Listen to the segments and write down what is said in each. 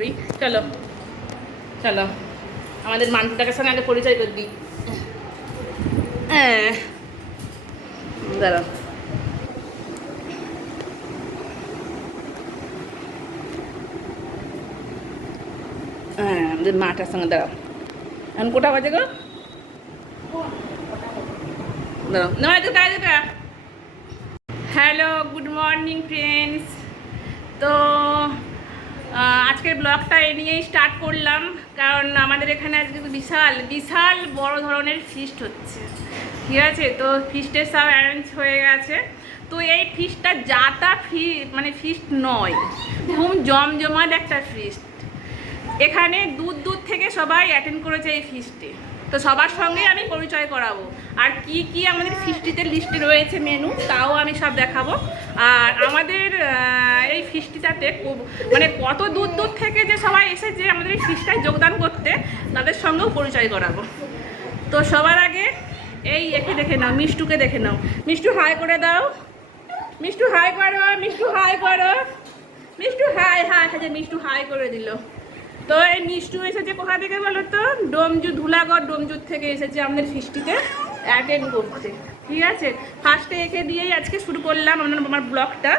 করবি চলো। চলো। আমাদের মানটাকে সঙ্গে আগে পরিচয় করে দিই। হ্যাঁ দাঁড়াও হ্যাঁ আমাদের মাটার সঙ্গে দাঁড়াও। এখন কোটা বাজে গো? দাঁড়াও। না তো হ্যালো, গুড মর্নিং, ফ্রেন্ডস। তো আজকের ব্লগটা এ নিয়েই স্টার্ট করলাম, কারণ আমাদের এখানে আজকে বিশাল বিশাল বড় ধরনের ফিস্ট হচ্ছে। ঠিক আছে? তো ফিস্টের সব অ্যারেঞ্জ হয়ে গেছে। তো এই ফিস্টটা যাতা ফি মানে ফিস্ট নয় খুব জমজমাট একটা ফিস্ট এখানে দূর দূর থেকে সবাই অ্যাটেন্ড করেছে এই ফিস্টে তো সবার সঙ্গে আমি পরিচয় করাবো। আর কি কি আমাদের ফিস্টিতে লিস্টে রয়েছে মেনু তাও আমি সব দেখাবো। আর আমাদের এই ফিস্টিটাতে মানে কত দূর দূর থেকে যে সবাই এসেছে, আমাদের এই ফিস্টটায় যোগদান করতে, তাদের সঙ্গেও পরিচয় করাবো। তো সবার আগে এই একে দেখে নাও, মিষ্টুকে দেখে নাও। মিষ্টু হাই করে দাও। মিষ্টু হাই করো, মিষ্টু হাই করো। Mishtu hi hi hi Mishtu hi করে দিল। তো এই মিষ্টু এসেছে কোথা থেকে বলো তো? ডোমজু, ধুলাগড় ডোমজুর থেকে এসেছে আমাদের ফিস্টিতে। অ্যাটেন্ড করতে ঠিক আছে? ফার্স্টে একে দিয়েই আজকে শুরু করলাম আমার আমার ব্লগটা।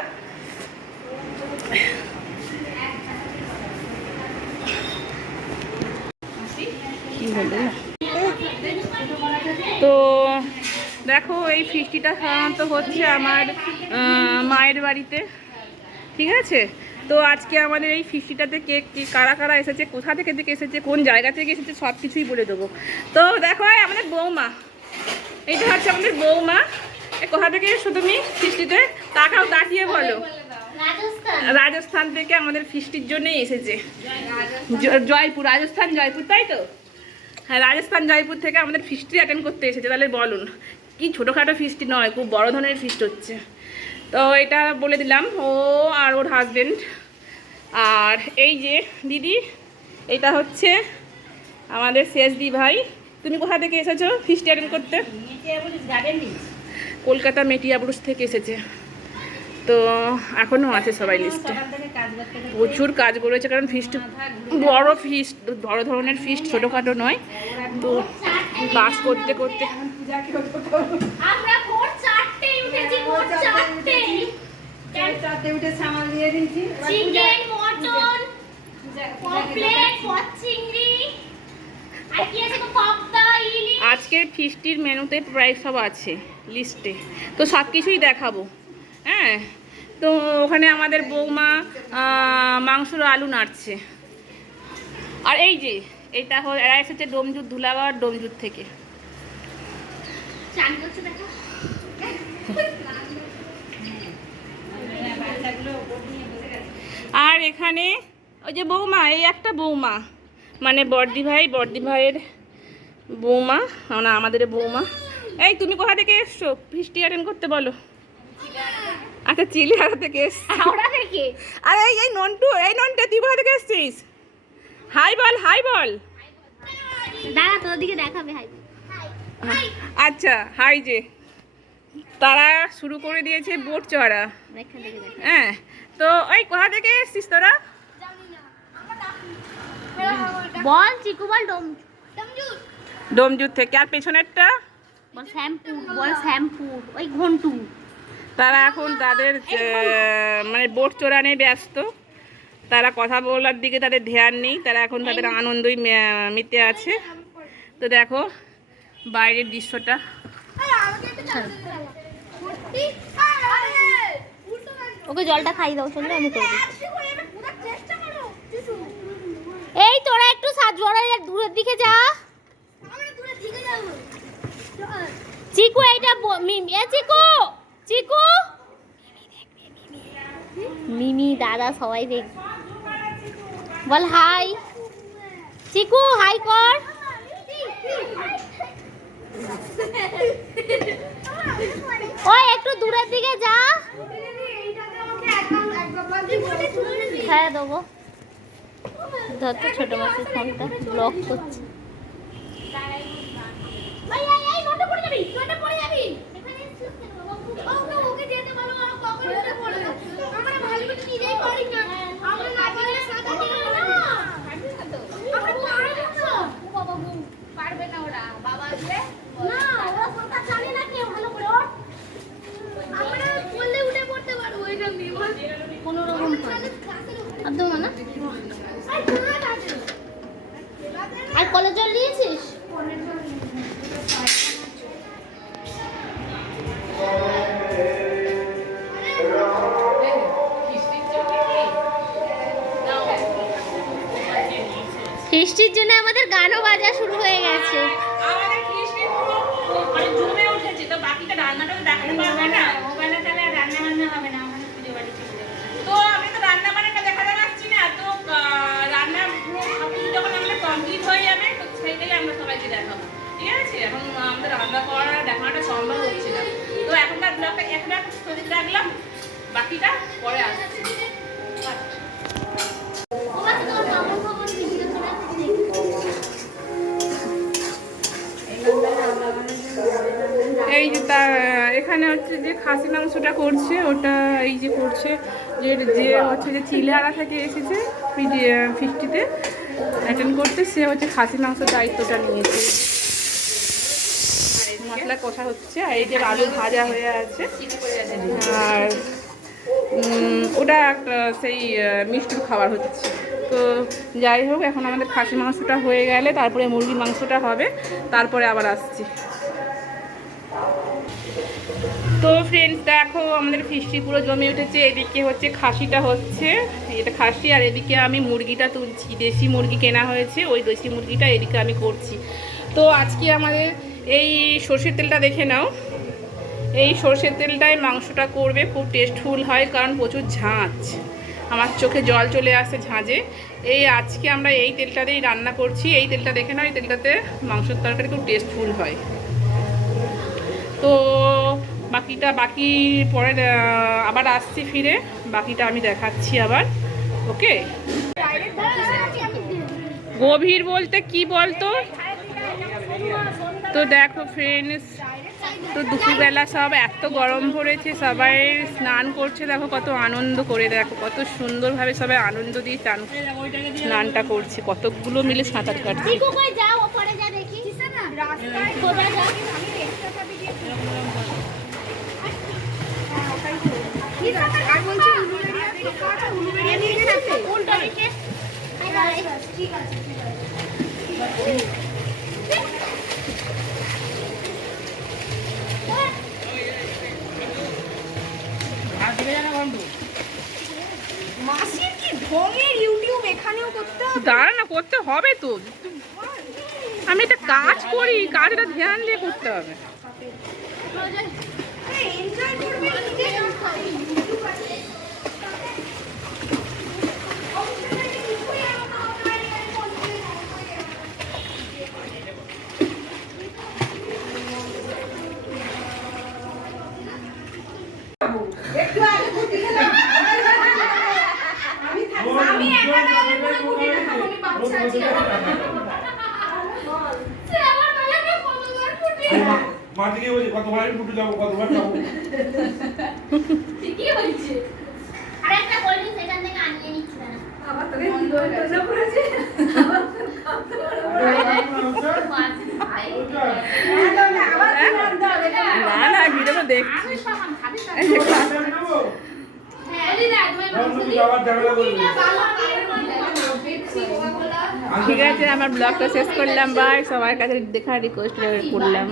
তো দেখো, এই ফিস্টিটা সাধারণত হচ্ছে আমার মায়ের বাড়িতে। ঠিক আছে? তো আজকে আমাদের এই ফিস্টিটাতে কে কে, কারা কারা এসেছে, কোথা থেকে থেকে এসেছে, কোন জায়গা থেকে এসেছে, সব কিছুই বলে দেবো। তো দেখো আমাদের বৌমা। এইটা হচ্ছে আমাদের বৌমা। কোথা থেকে এসো তুমি ফিস্টিতে তাকাও, তাকিয়ে বলো। রাজস্থান থেকে আমাদের ফিস্টির জন্যই এসেছে। জয়পুর, রাজস্থান, জয়পুর, তাই তো? হ্যাঁ রাজস্থান, জয়পুর থেকে আমাদের ফিস্টি অ্যাটেন্ড করতে এসেছে। তাহলে বলুন, কি ছোটোখাটো ফিস্টি নয়, খুব বড় ধরনের ফিস্ট হচ্ছে। তো এটা বলে দিলাম, ও আর ওর হাজবেন্ড আর এই যে দিদি, এটা হচ্ছে আমাদের শেষ দি ভাই। তুমি কোথা থেকে এসেছ? ফিস্টি অ্যাটেন্ড করতে? কলকাতা মেটিয়াবুরুষ থেকে এসেছে। তো এখনও আছে সবাই লিস্টে প্রচুর কাজ করেছে, কারণ ফিস্ট বড় ফিস্ট বড় ধরনের ফিস্ট ছোটোখাটো নয়। তো কাজ করতে করতে উঠেছি ভোর চারটে চারটে উঠে সামাল দিয়ে দিয়েছি। চিকেন মটন পমফ্লেট চিংড়ি আর কি আছে পাবদা ইলিশ। আজকের ফিস্টির মেনুতে প্রায় সব আছে লিস্টে। তো সব কিছুই দেখাবো। হ্যাঁ তো ওখানে আমাদের বৌমা মাংসর আলু নাড়ছে। আর এই যে এটা হল এরা এসেছে ডোমজুর ধুলাগড় ডোমজুর থেকে। চান করছে দেখো আর এখানে ওই যে বৌমা এই একটা বৌমা। মানে বর্দি ভাই বর্দি ভাইয়ের বৌমা। না আমাদের বৌমা। এই তুমি কোথা থেকে এসছো? ফিস্টি অ্যাটেন্ড করতে বলো। আচ্ছা চিলিহারা থেকে এসছি। আর এই এই নন্টু এই নন্টু তুই কোথা থেকে এসছিস? হাই বল হাই বল। দাঁড়া তোর দিকে দেখাবে হাই। আচ্ছা হাই যে। তারা শুরু করে দিয়েছে বোট চড়া। হ্যাঁ তো ওই কোথা থেকে এসছিস তোরা? বল চিকু বল ডম ডোমজুর থেকে। আর পেছনেরটা? বল শ্যাম্পু বল শ্যাম্পু ওই ঘন্টু। তারা এখন তাদের মানে বোট চোরানে ব্যস্ত। তারা কথা বলার দিকে তাদের ধ্যান নেই। তারা এখন তাদের আনন্দই মিতে আছে। তো দেখো বাইরের দৃশ্যটা। ওকে জলটা খাই দাও চলো আমি করে। এই তোরা একটু সাজওয়ারা দূরের দিকে যা। চিকু এইটা এ চিকু চিকু। মিমি দাদা সবাই দেখ বল হাই। চিকু হাই কর ওই একটু দূরের দিকে যা হ্যাঁ দেবো। ধরতো ছোটো ছোট মাছের ফোনটা ব্লক করছে। বৃষ্টির জন্য আমাদের গানও বাজা শুরু হয়ে গেছে। আমাদের মানে তো বাকিটা না। তাহলে হবে না ওখানে পুজো তো আমি তো রান্না বান্নাটা দেখাতে পারছি না। তো রান্না আমাদের কমপ্লিট হয়ে যাবে, তো আমরা সবাইকে ঠিক আছে? এখন আমাদের রান্না করা, দেখানোটা সম্ভব তো এখনকার রাখলাম বাকিটা পরে আসছে। এখানে হচ্ছে যে খাসি মাংসটা করছে, ওটা এই যে করছে যে যে হচ্ছে যে চিলহারা থেকে এসেছে ফিফটিতে অ্যাটেন্ড করতে, সে হচ্ছে খাসি মাংসের দায়িত্বটা নিয়েছে। মশলা কষা হচ্ছে, আর এই যে আলু ভাজা হয়ে আছে, আর ওটা সেই মিষ্টির খাবার হচ্ছে। তো যাই হোক, এখন আমাদের খাসি মাংসটা হয়ে গেলে, তারপরে মুরগির মাংসটা হবে, তারপরে আবার আসছি। তো ফ্রেন্ডস দেখো, আমাদের ফিশটি পুরো জমে উঠেছে, এদিকে হচ্ছে খাসিটা হচ্ছে, এটা খাসি, আর এদিকে আমি মুরগিটা তুলছি, দেশি মুরগি কেনা হয়েছে, ওই দেশি মুরগিটা এদিকে আমি করছি। তো আজকে আমাদের এই সর্ষের তেলটা দেখে নাও। এই সর্ষের তেলটায় মাংসটা করবে, খুব টেস্টফুল হয়, কারণ প্রচুর ঝাঁঝ আমার চোখে জল চলে আসে ঝাঁঝে এই আজকে আমরা এই তেলটাতেই রান্না করছি, এই তেলটা দেখে নাও, এই তেলটাতে মাংসের তরকারি খুব টেস্টফুল হয়। তো বাকিটা, বাকি পরে আবার আসছি ফিরে। বাকিটা আমি দেখাচ্ছি আবার। ওকে? গভীর বলতে কি বলতো? তো দেখো ফ্রেন্ডস তো দুপুরবেলা সব এত গরম পড়েছে, সবাই স্নান করছে, দেখো কত আনন্দ করে, দেখো কত সুন্দরভাবে সবাই আনন্দ দিয়ে চান, স্নানটা করছে, কতগুলো মিলে সাঁতার কাটছে। মাসির করতে হবে দাঁড়া না, করতে হবে তো। আমি একটা কাজ করি কাজটা ধ্যান দিয়ে করতে হবে। এনজয় করবে একটু আগে বুদ্ধি খেলাম আমি থাক- আমি একা না হলে পুরো বুদ্ধিটা খাব আমি বাচ্চা আছি সে আমার বেলাকে কতবার ফুটে মাটিকে কতবার আমি ফুটে যাব কতবার যাব কি হয়েছে আর একটা কোল্ড ড্রিঙ্কস থেকে আনিয়ে নিচ্ছি না আবার তোকে কি করে করেছে না, আবার? না না ভিডিও দেখছি হ্যাঁ দিদা তুমি আবার ঝামেলা করবি ঠিক আছে আমার ব্লগটা শেষ করলাম। বাই সবার কাছে দেখার রিকোয়েস্ট করলাম